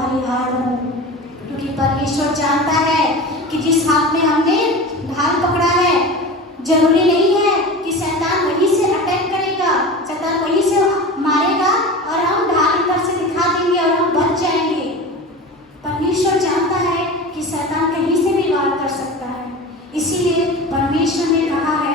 हमारी हार हो, क्योंकि परमेश्वर जानता है कि जिस हाथ में हमने ढाल पकड़ा है, जरूरी नहीं है कि शैतान वहीं से अटैक करेगा, शैतान वहीं से मारेगा और हम ढाल इधर से दिखा देंगे और हम बच जाएंगे। परमेश्वर जानता है कि शैतान कहीं से भी वार कर सकता है, इसीलिए परमेश्वर ने कहा है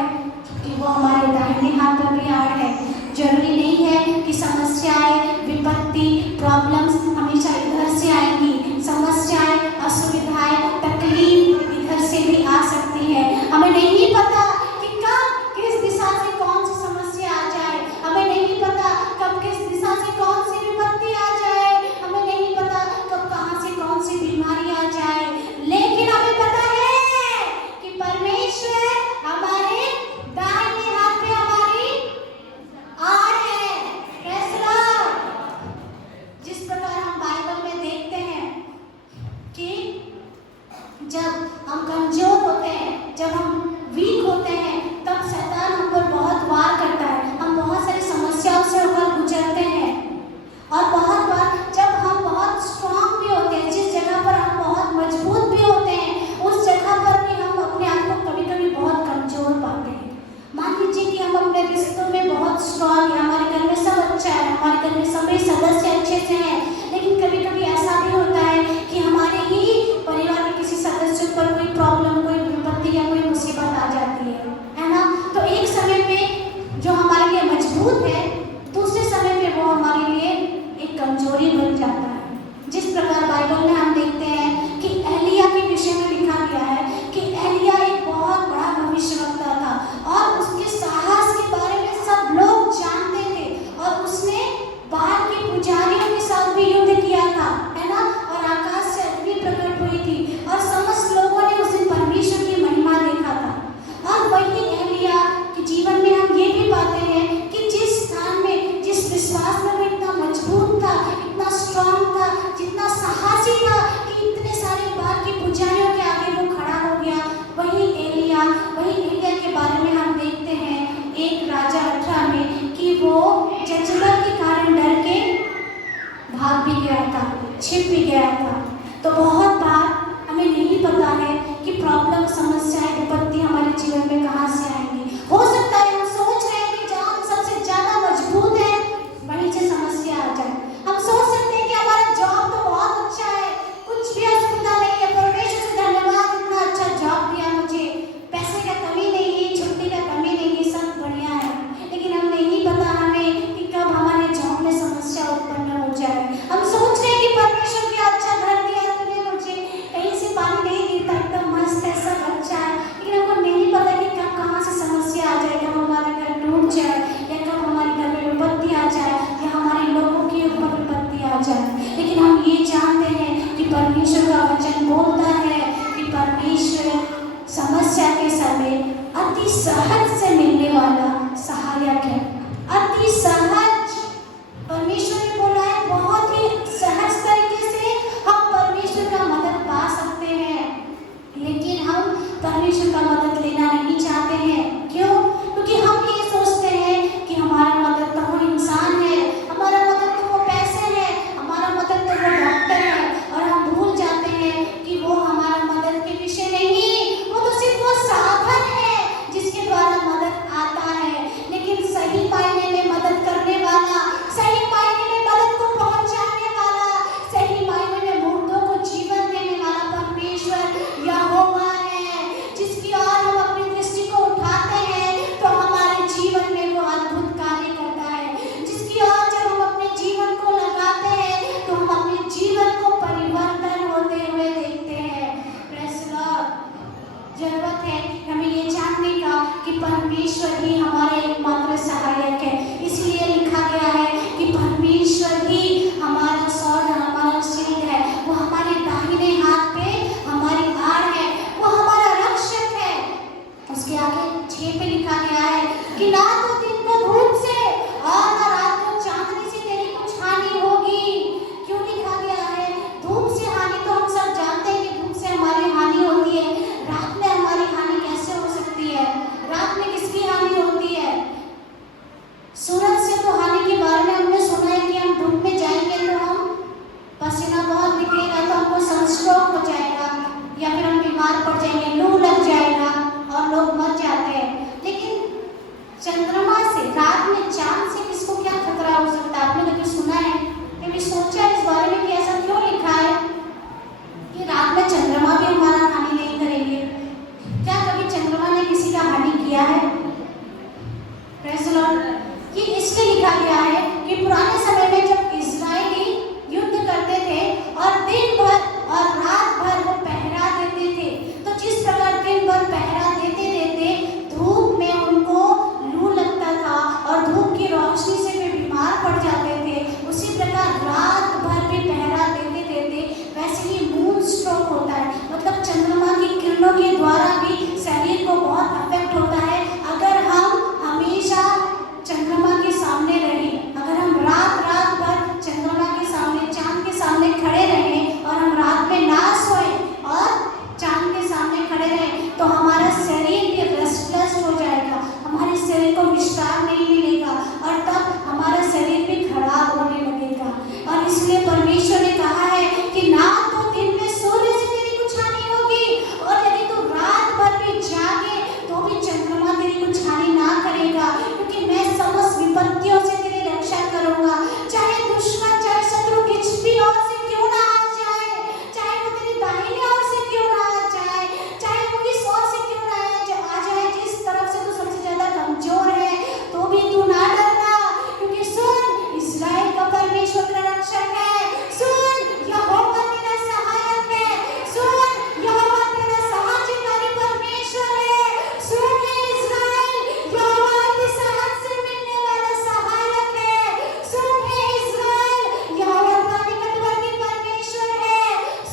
कि वो हमारे दाहिने हाथ पर भी आड़ है। जरूरी नहीं है कि समस्याएं, विपत्ति, प्रॉब्लम्स हमेशा इधर से आएंगी। समस्याएं, असुविधाएं, तकलीफ इधर से भी आ सकती है। हमें नहीं पता कि कब किस दिशा से कौन सी समस्या आ जाए, हमें नहीं पता कब किस दिशा से कौन सी विपत्ति आ जाए, हमें नहीं पता कब कहाँ से कौन सी बीमारी आ जाए, लेकिन हमें पता है कि परमेश्वर हमारे दाहिने हाथ पे हमारी आड़ है। Praise the Lord। जिस प्रकार हम बाइबल में देखते हैं कि जब हम कमजोर होते हैं, जब हम वीक होते हैं, तब शैतान हम पर बहुत वार करता है। हम बहुत सारी समस्याओं से होकर गुजरते हैं और बहुत बार जब हम बहुत स्ट्रांग भी होते हैं, जिस जगह पर हम बहुत मजबूत भी होते हैं, उस जगह पर भी हम अपने आप को कभी कभी बहुत कमजोर पाते हैं। मान लीजिए कि हम अपने रिश्तों में बहुत स्ट्रांग हैं, हमारे घर में सब अच्छा है, हमारे घर में सभी सदस्य अच्छे से हैं, लेकिन कभी कभी ऐसा भी होता है कि हमारे ही परिवार के किसी सदस्य पर कोई प्रॉब्लम, कोई विपत्ति या कोई मुसीबत आ जाती है ना। तो एक समय पे जो हमारे लिए मजबूत है, दूसरे समय पे वो हमारे लिए एक कमजोरी बन जाता है। जिस प्रकार बाइबल में हम देखते हैं कि एलिया के विषय में लिखा गया है कि एलिया एक बहुत बड़ा भविष्यवक्ता था और उसके साहस के बारे में सब लोग जानते थे और उसने बाल के पुजारियों के साथ भी युद्ध किया था, है ना। और आकाश से अग्नि प्रकट हुई थी और समस्त लोगों ने उस दिन परमेश्वर की महिमा देखा था। और वही एलिया के जीवन में हम ये भी पाते हैं कि जिस स्थान में, जिस विश्वास में वो इतना मजबूत था, इतना स्ट्रांग था, जितना साहसी था कि इतने सारे बाल के पुजारियों के आगे वो खड़ा हो गया, वही एलिया के बारे में हम देखते हैं एक राजा 18 में कि वो जजबल के कारण डर के भाग भी गया था, छिप भी गया था। तो बहुत बार हमें नहीं पता है कि प्रॉब्लम, समस्याएं, विपत्ति हमारे जीवन में कहाँ से आएंगी। हो सकता है हम सोच रहे हैं कि जहाँ हम सबसे ज्यादा मजबूत है वहीं से समस्या आ जाए। हम सोच सकते हैं कि हमारा जॉब तो बहुत अच्छा है, कुछ भी असुविधा नहीं है, परमेश्वर से धन्यवाद, इतना अच्छा जॉब दिया मुझे, पैसे का कमी नहीं है, छुट्टी का कमी नहीं है, सब बढ़िया है। लेकिन हम नहीं पता हमें कि कब हमारे जॉब में समस्या उत्पन्न हो जाए। हम सोच रहे हैं कि परमेश्वर क्या अच्छा घर दिया तूने मुझे, कहीं से पानी नहीं गिरता, एकदम मस्त है, सब अच्छा है, लेकिन हमको नहीं पता कि कब कहाँ से समस्या आ जाए, कब हमारा घर टूट जाए या कब हमारे घर में विपत्ति आ जाए या हमारे लोगों के ऊपर विपत्ति आ जाए। लेकिन हम ये जानते हैं कि परमेश्वर का वचन बोलता है कि परमेश्वर समस्या के समय अति सहज से मिलने वाला सहायक है। अति सहज परमेश्वर ने बोला है, बहुत ही सहज तरीके से हम परमेश्वर का मदद पा सकते हैं, लेकिन हम परमेश्वर का मदद लेना नहीं चाहते हैं। क्यों? क्योंकि हम ये सोचते हैं कि हमारा मदद तो वो इंसान है, हमारा मदद तो वो पैसे है, हमारा मदद तो वो डॉक्टर है, और हम भूल जाते हैं कि वो हमारा मदद के विषय नहीं, वो तो सिर्फ वो साधन है जिसके द्वारा मदद आता है। लेकिन सही मायने में मदद कर दिखेगा तो हमको सनस्ट्रोक हो जाएगा या फिर हम बीमार पड़ जाएंगे, लू लग जाएगा और लोग मर जाते हैं। लेकिन चंद्रमा से, रात में चांद से किसको क्या खतरा हो सकता है? आपने कभी सुना है, कभी सोचा है इस बारे में कि ऐसा क्यों लिखा है कि रात में चंद्रमा भी हमारा हानि नहीं करेंगे? क्या कभी चंद्रमा ने किसी का हानि किया है? Praise the Lord. ये इसलिए लिखा गया है कि पुराने समय में जब इजरायली युद्ध करते थे और दिन भर और रात भर वो पहरा देते थे, तो जिस प्रकार दिन भर पहरा देते देते धूप में उनको लू लगता था और धूप की रोशनी से वे बीमार पड़ जाते थे, उसी प्रकार रात भर भी पहरा देते देते वैसे ही मून स्ट्रोक होता है। मतलब चंद्रमा की किरणों के द्वारा भी शरीर को बहुत अफेक्ट होता है। अगर हम हमेशा चंद्रमा के सामने रहें, अगर हम रात रात भर चंद्रमा के सामने, चांद के सामने खड़े रहें और हम रात में ना सोए और चांद के सामने खड़े रहें, तो हमारा शरीर भी रेस्टलेस हो जाएगा, हमारे शरीर को विश्राम नहीं मिलेगा और तब हमारा शरीर भी खराब होने लगेगा। और इसलिए परमेश्वर ने कहा है कि ना तो दिन में सूर्य से तेरी कुछ हानि होगी और यदि तू रात भर भी जागे तो भी चंद्रमा तेरी कुछ हानि ना करेगा, क्योंकि मैं समस्त विपत्तियों से तेरी रक्षा करूंगा। चाहे दुश्मन, चाहे शत्रु किस भी ओर से क्यों ना आ जाए, चाहे वो तेरी दाहिनी ओर से क्यों ना आ जाए, चाहे वो किस ओर से क्यों ना आ जाए, जिस तरफ से तू सबसे ज्यादा कमजोर है, तो भी तू ना डरना, क्योंकि सुन, इस्राएल का परमेश्वर तेरा रक्षक है। सुन, यहोवा तेरा सहायक है। सुन, यहोवा तेरा सहायकारी परमेश्वर है। सुन हे इस्राएल, यहोवा तिसहत से मिलने वाला सहायक है। सुन हे इस्राएल, यहोवा तानी कटवर्ती परमेश्वर है।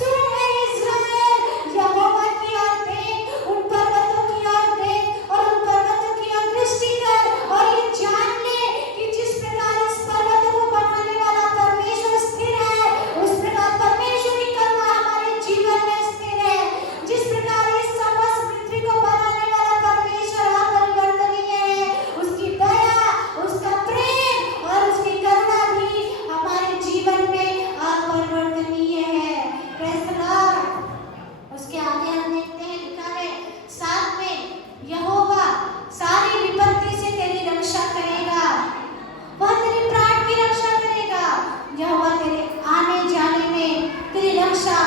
सुन हे इस्राएल, यहोवा की ओर देख, उन पर्वतों की ओर देख और उन पर्वतों की ओर दृष्टि कर और ये जान ले कि जिस प्रकार इस पर्वतों को बनाने वाला परमेश्वर स्थिर है, उस प्रकार परमेश्वर की करुणा हमारे जीवन में स्थिर है। जिस प्रकार इस समस्त पृथ्वी को बनाने वाला परमेश्वर अपरिवर्तनीय है, उसकी दया, उसका प्रेम और उसकी करुणा भी हमारे जीवन में अपरिवर्तनीय है। Praise the Lord. उसके आगे हम देखते हैं, लिखा है 7 में, यहोवा सारी विपत्ति से तेरी रक्षा करेगा, वह तेरे प्राण की रक्षा करेगा। यहोवा तेरे आने जाने में तेरी रक्षा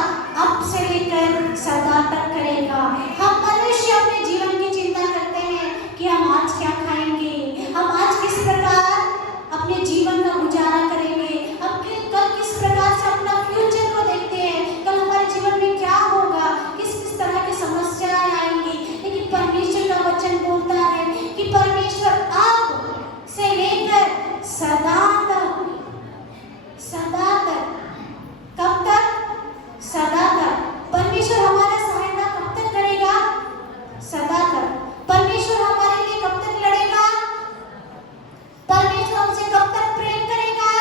अब से लेकर सदा तक करेगा। हम मनुष्य अपने जीवन की चिंता करते हैं कि हम आज क्या खाएंगे, हम आज किस प्रकार अपने जीवन का गुजारा करेंगे, हम कल किस प्रकार से अपना फ्यूचर को देखते हैं, कल हमारे जीवन में क्या होगा, किस किस तरह की समस्याएं आएंगी। लेकिन परमेश्वर का वचन बोलता है कि परमेश्वर अब से लेकर सदा तक, सदा तक, कब तक? सदा तक। परमेश्वर हमारा सहायता कब तक करेगा? सदा तक। परमेश्वर हमारे लिए कब तक लड़ेगा? परमेश्वर हमसे कब तक प्रेम करेगा?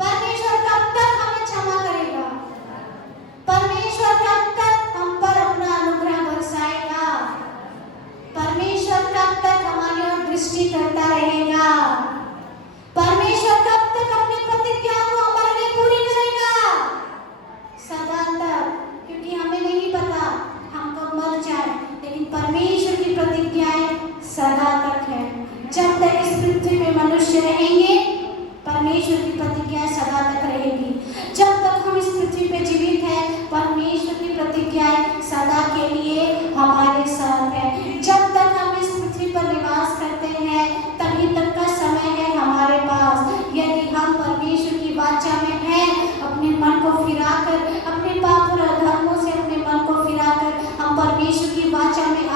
परमेश्वर कब तक हमें क्षमा करेगा? परमेश्वर कब तक हम पर अपना अनुग्रह बरसाएगा? परमेश्वर कब तक हमारी ओर दृष्टि करता रहेगा? परमेश्वर कब तक अपनी प्रतिज्ञा को हमारे लिए पूरी करेगा? सदा तक। क्योंकि हमें नहीं पता हम कब मर जाए, लेकिन परमेश्वर की प्रतिज्ञाएं सदा तक है। जब तक इस पृथ्वी में मनुष्य रहेंगे, परमेश्वर की प्रतिज्ञाएं सदा तक रहेगी। जब तक हम इस पृथ्वी पे जीवित हैं, परमेश्वर की प्रतिज्ञाएं सदा के लिए हमारे साथ है। जब तक हम इस पृथ्वी पर निवास करते हैं, तभी तक का समय है हमारे पास। यदि हम परमेश्वर की वाचा में हैं, अपने मन को फिराकर, अपने पाप और अधर्मों से अपने मन को फिराकर हम परमेश्वर की वाचा में